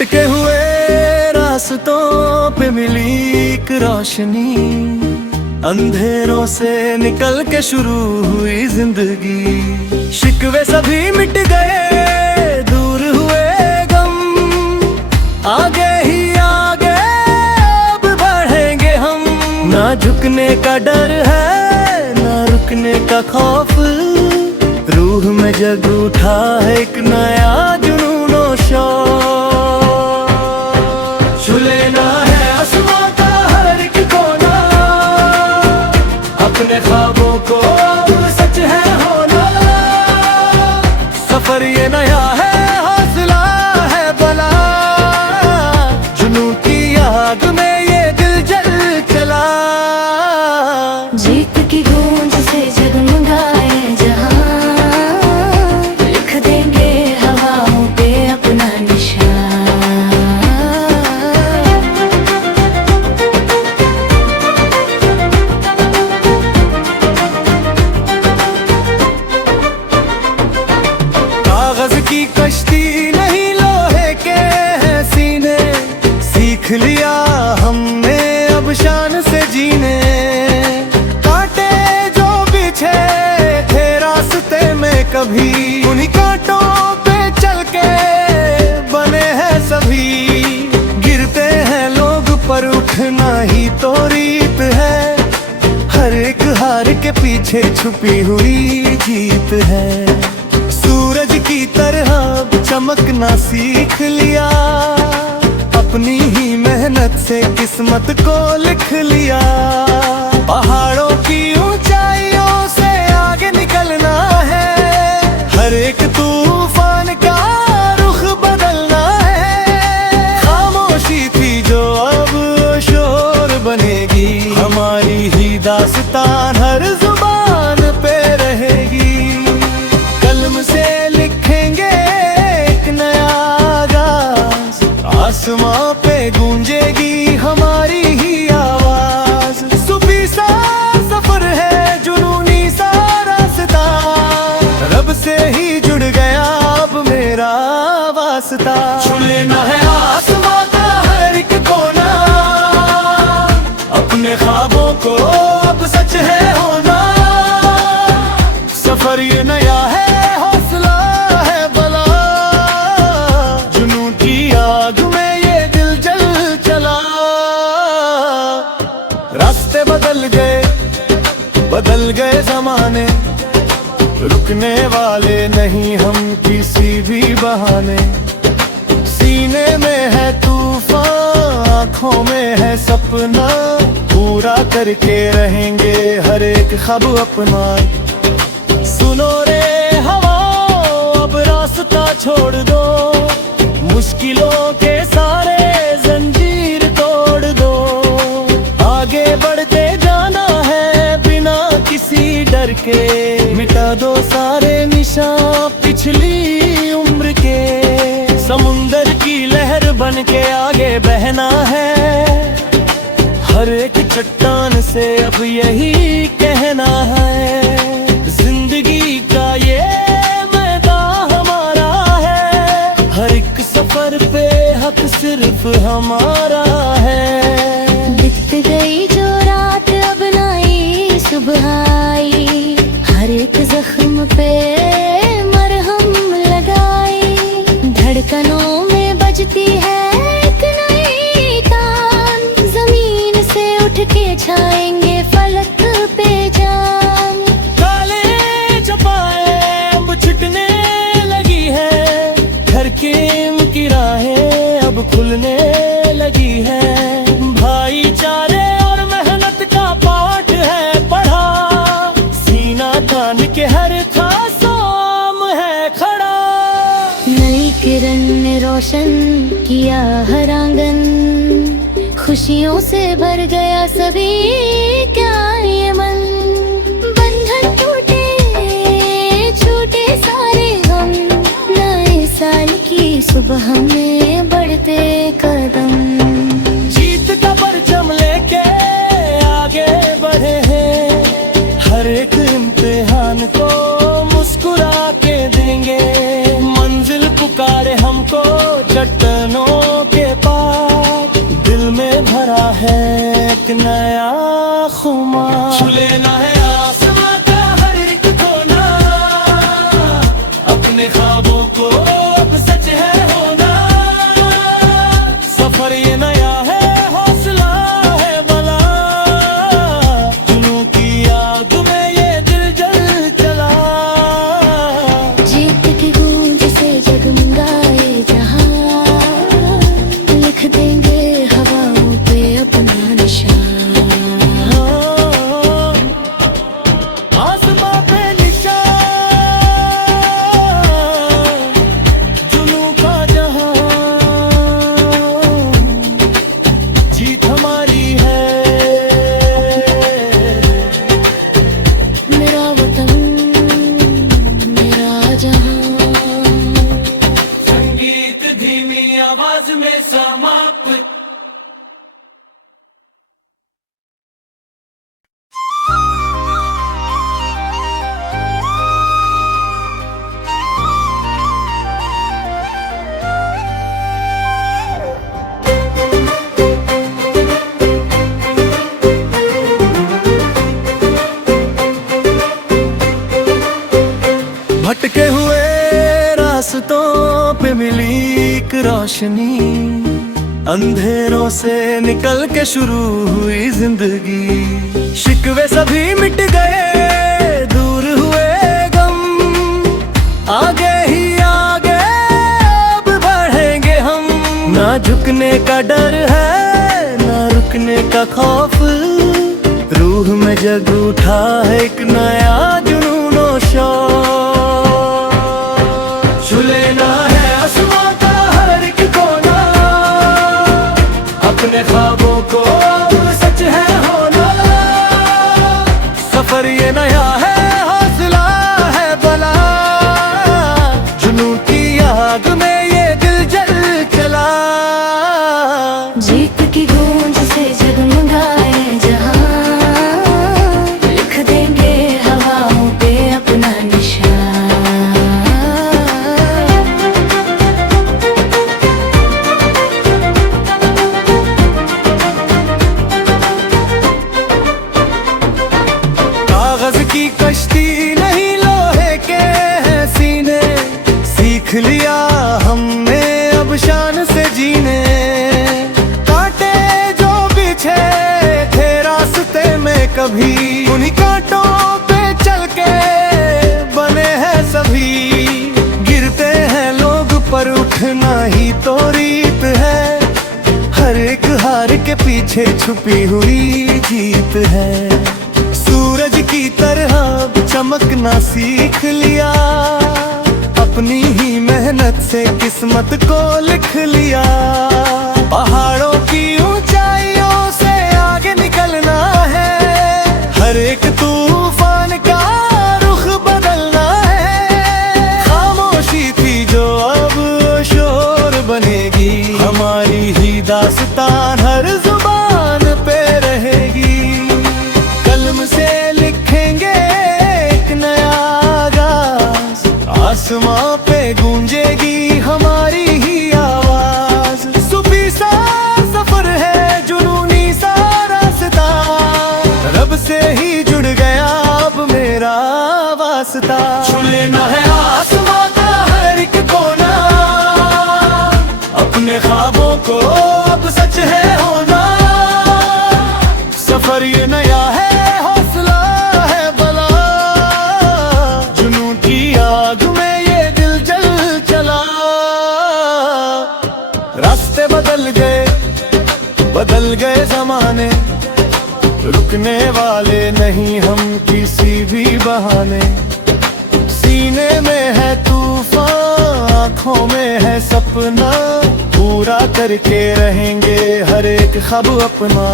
भटके हुए रास्तों पे मिली एक रोशनी, अंधेरों से निकल के शुरू हुई जिंदगी। शिकवे सभी मिट गए, दूर हुए गम, आगे ही आगे अब बढ़ेंगे हम। ना झुकने का डर है, ना रुकने का खौफ, रूह में जग उठा है एक नया जुनून और शौक। छू लेना है आसमां का हर एक कोना, अपने ख्वाबों को अब सच है होना। सफर ये नया है, हौसला है भला, जुनून की आग में ये दिल जल चला। जीत की गूंज से जगमगाए जहां, लिख देंगे हवाओं पे अपना निशान। कागज की कश्ती नहीं, लोहे के हैं सीने, सीख लिया हमने अब शान से जीने। कांटे जो बिछे थे रास्ते में कभी, उन्हीं कांटों पे चल के बने हैं सभी। गिरते हैं लोग पर उठना ही तो रीत है, हर एक हार के पीछे छुपी हुई जीत है। सूरज की तरह चमकना सीख लिया, अपनी ही मेहनत से किस्मत को लिख लिया। पहाड़ों की ऊंचाइयों से आगे निकलना है, हर एक तूफान का रुख बदलना है। खामोशी थी जो अब शोर बनेगी, हमारी ही दास्तान हर जुबान पे रहेगी। कलम से लिखेंगे एक नया आगाज, आसमां पे गूंजेगी हमारी ही आवाज। सुबह सा सफर है, जुनूनी सा रास्ता, रब से ही जुड़ गया अब मेरा वास्ता। छू लेना है आसमां का हर एक कोना, अपने ख्वाबों को अब सच है होना। सफर ये नया है, हौसला है भला, जुनून की आग में ये दिल जल चला। रास्ते बदल गए जमाने, रुकने वाले नहीं हम किसी भी बहाने। सीने में है तूफान, आँखों में है सपना, पूरा करके रहेंगे हर एक ख्वाब अपना। सुनो रे हवा, अब रास्ता छोड़ दो, मुश्किलों के सारे जंजीर तोड़ दो। आगे बढ़ते जाना है बिना किसी डर के, मिटा दो सारे निशान पिछली उम्र के। समुंदर की लहर बन के आगे बहना है, हर एक चट्टान से अब यही कहना है। जिंदगी का ये मैदान हमारा है, हर एक सफर पे हक सिर्फ हमारा है। बीत गई जो रात अब नई सुबह आई, हर एक जख्म पे मरहम लगाई। धड़कनों में बजती है एक नई तान, जमीन से उठ के छाएंगे फलक पे जान। काले चपाए अब छुटने लगी है, घर की उनकी राहें अब खुलने लगी है। भाईचारे और मेहनत का पाठ है पढ़ा, सीना तान के हर था साम है खड़ा। नई किरण ने रोशन किया हर आंगन, खुशियों से भर गया सभी क्या ये मन। बंधन टूटे छूटे सारे हम, नए साल की सुबह में बढ़ते कदम। जीत का परचम लेके आगे बढ़े हैं, हर एक इम्तिहान को मुस्कुरा के देंगे। मंजिल पुकारे हमको चट्टानों भटके हुए रास्तों पे मिली एक रोशनी, अंधेरों से निकल के शुरू हुई जिंदगी। शिकवे सभी मिट गए, दूर हुए गम, आगे ही आगे अब बढ़ेंगे हम। ना झुकने का डर है, ना रुकने का खौफ, रूह में जग उठा है एक नया जुनून और शौक। छू लेना है आसमां का हर एक कोना, अपने ख्वाबों को अब सच है होना। सफर ये नया है, हौसला है भला, जुनून की आग में ये दिल जल चला। जीत की गूंज से जगमगाए जहां, लिख देंगे हवाओं पे अपना निशान। कागज की कश्ती नहीं, लोहे के हैं सीने, सीख लिया हमने अब शान से जीने। कांटे जो बिछे थे रास्ते में कभी, उन्हीं कांटों पे चल के बने हैं सभी। गिरते हैं लोग पर उठना ही तो रीत है, हर एक हार के पीछे छुपी हुई जीत है। सूरज की तरह चमकना सीख लिया, अपनी ही मेहनत से किस्मत को लिख लिया। पहाड़ों की ऊंचाइयों से आगे निकलना है, हर एक तूफान का रुख बदलना है। खामोशी थी जो अब शोर बनेगी, हमारी ही दास्तान हर जुबान पे रहेगी। कलम से लिखेंगे एक नया आगाज, आसमां पे गूंजेगी हमारी ही आवाज। सुबह सा सफर है, जुनूनी सा रास्ता, रब से ही जुड़ गया अब मेरा वास्ता। छू लेना है आसमां का हर एक कोना, अपने ख्वाबों को अब सच है होना। सफर ये नया है, हौसला है भला, जुनून की आग में ये दिल जल चला। रास्ते बदल गए जमाने, रुकने वाले नहीं हम किसी भी बहाने। सीने में है तूफान, आँखों में है सपना, पूरा करके रहेंगे हर एक ख्वाब अपना।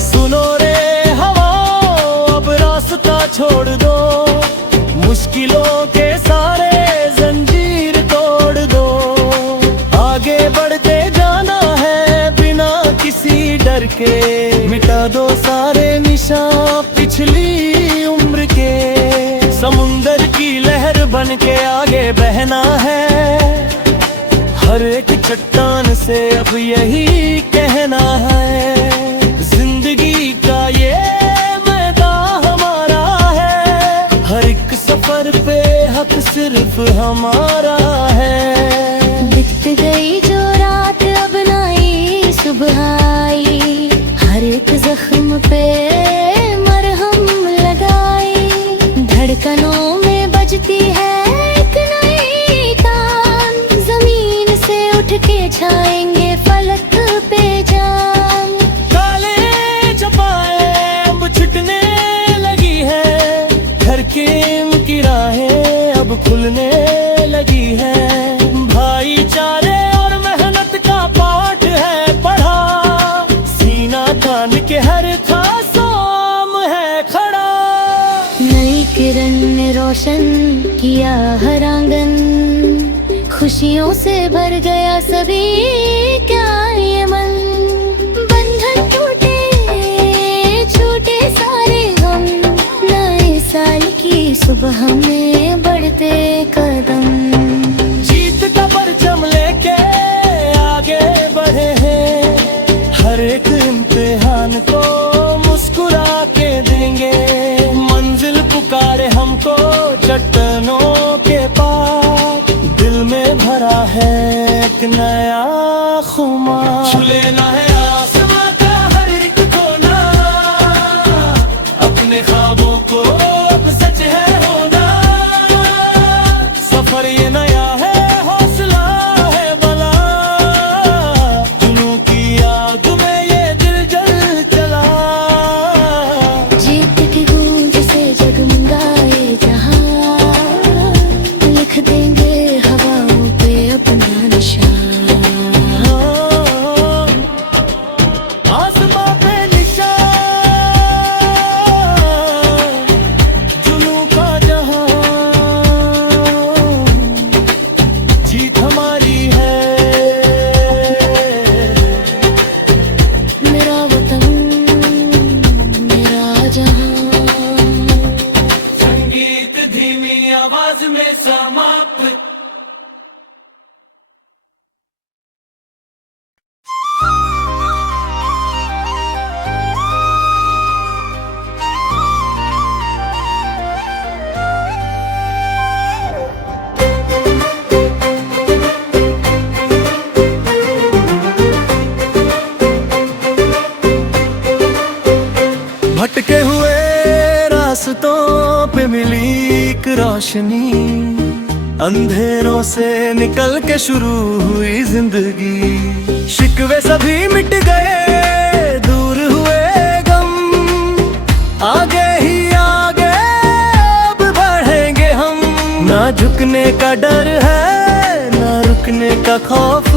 सुनो रे हवाओं, अब रास्ता छोड़ दो, मुश्किलों के सारे जंजीर तोड़ दो। आगे बढ़ते जाना है बिना किसी डर के, मिटा दो सारे निशान पिछली उम्र के। समुंदर की लहर बन के आगे बहना है, हर एक चट्टान से अब यही कहना है। जिंदगी का ये मैदान हमारा है, हर एक सफर पे हक सिर्फ हमारा है। बीत गई जो रात अब नई सुबह आई, हर एक जख्म पे मरहम लगाई। धड़कनों में बजती है एक नई तान, जमीन से उठ के छाएंगे फलक पे जान। काले चपाए अब छुटने लगी है, घर की उनकी राहें अब खुलने लगी है। भाईचारे और मेहनत का पाठ है पढ़ा, सीना तान के हर खासाम है खड़ा। नई किरण ने रोशन किया हर आंगन, खुशियों से भर गया सभी क्या ये मन। बंधन टूटे छूटे सारे हम, नए साल की सुबह में बढ़ते कदम। जीत का परचम लेके आगे बढ़े हैं, हर एक इम्तिहान को मुस्कुरा के देंगे। मंजिल पुकारे हमको चट्टानों सफर ये नया है, हौसला है भला, जुनून की आग में ये दिल जल चला। जीत की गूंज से जगमगाए जहां, लिख देंगे हवाओं पे अपना निशान। आसमां पे निशान, जुनून का जहां, जीत हमारी है। मेरा वतन मेरा जहां। संगीत धीमी आवाज में समाप्त। भटके हुए रास्तों पे मिली एक रोशनी, अंधेरों से निकल के शुरू हुई जिंदगी। शिकवे सभी मिट गए, दूर हुए गम, आगे ही आगे अब बढ़ेंगे हम। ना झुकने का डर है, ना रुकने का खौफ,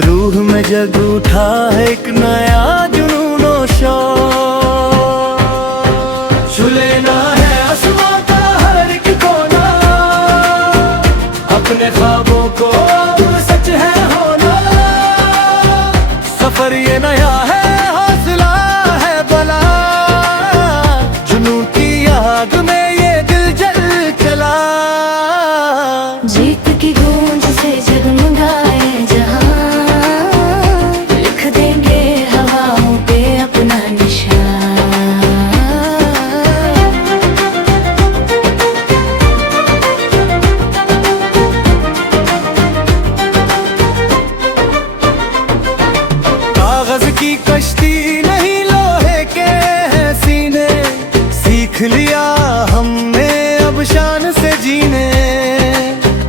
रूह में जग उठा है एक नया जुनून और शौक। छू लेना है आसमां का हर एक कोना, अपने ख्वाबों को अब सच है होना। सफर ये नया है, हौसला है भला, जुनून की आग में ये दिल जल चला। जीत की गूंज से जगमगाए जहां, लिख देंगे हवाओं पे अपना निशान। कागज की कश्ती नहीं, लोहे के हैं सीने, सीख लिया हमने अब शान से जीने।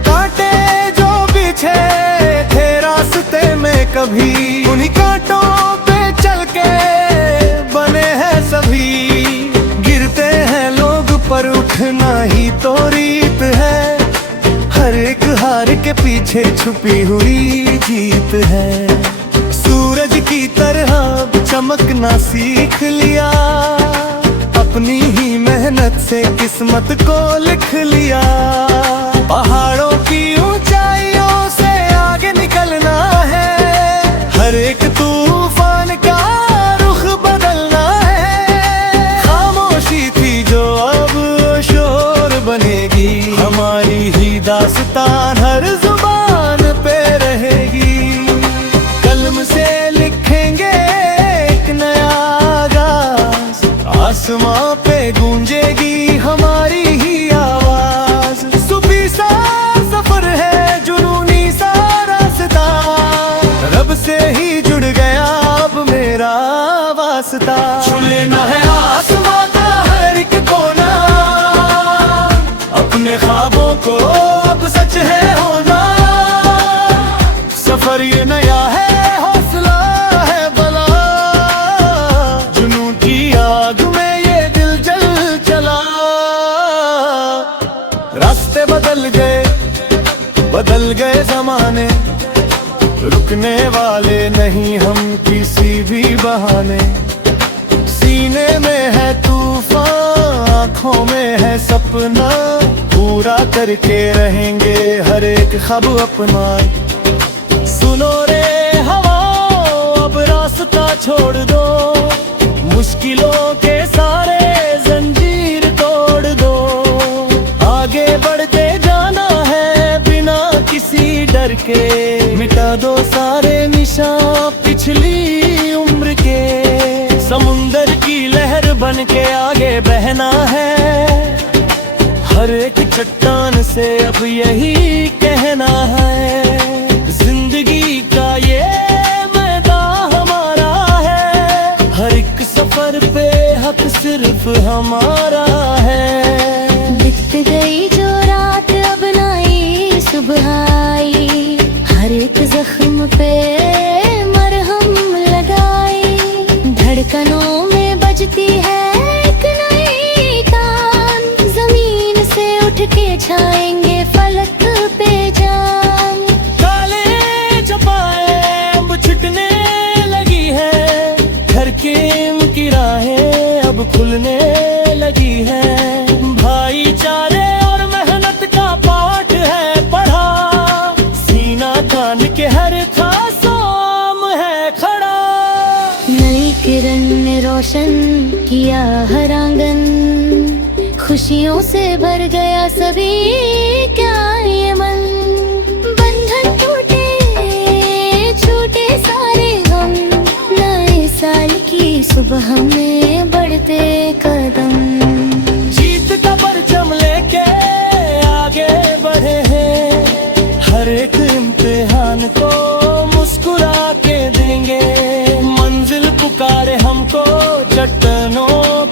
कांटे जो बिछे थे रास्ते में कभी, उन्हीं कांटों पे चल के बने हैं सभी। गिरते हैं लोग पर उठना ही तो रीत है, हर एक हार के पीछे छुपी हुई जीत है। सूरज की तरह चमकना सीख लिया, अपनी ही मेहनत से किस्मत को लिख लिया। पहाड़ों की ऊंचाइयों से आगे निकलना है, हर एक तूफान का रुख बदलना है। खामोशी थी जो अब शोर बनेगी, हमारी ही दास्तान हर जुबान पे रहेगी। कलम से लिखेंगे एक नया आगाज, आसमां पे गूंजेगी हमारी ही आवाज। सुबह सा सफर है, जुनूनी सा रास्ता, रब से ही जुड़ गया अब मेरा वास्ता। छू लेना है आसमां का हर एक कोना, अपने ख्वाबों को अब सच है होना। सफर ये नया है, हौसला है भला, जुनून की आग में ये दिल जल चला। रास्ते बदल गए जमाने, रुकने वाले नहीं हम किसी भी बहाने। सीने में है तूफान, आँखों में है सपना, पूरा करके रहेंगे हर एक ख्वाब अपना। सुनो रे हवा, अब रास्ता छोड़ दो, मुश्किलों के सारे जंजीर तोड़ दो। आगे बढ़ते जाना है बिना किसी डर के, मिटा दो सारे निशान पिछली उम्र के। समुंदर की लहर बन के आगे बहना है, हर एक चट्टान से अब यही कहना है। जिंदगी का ये मैदान हमारा है, हर एक सफर पे हक सिर्फ हमारा है। बीत गई जो रात अब नाई छाएंगे फलक पे जाम। काले चपाए अब छिटने लगी है, घर की इनकी राहें अब खुलने लगी है। भाईचारे और मेहनत का पाठ है पढ़ा, सीना तान के हर खासों है खड़ा। नई किरण ने रोशन किया हर आंगन, खुशियों से भर गया सभी क्या ये मन। बंधन टूटे छूटे सारे गम, नए साल की सुबह में बढ़ते कदम। जीत का परचम लेके आगे बढ़े हैं, हर एक इम्तिहान को मुस्कुरा के देंगे। मंजिल पुकारे हमको चट्टानों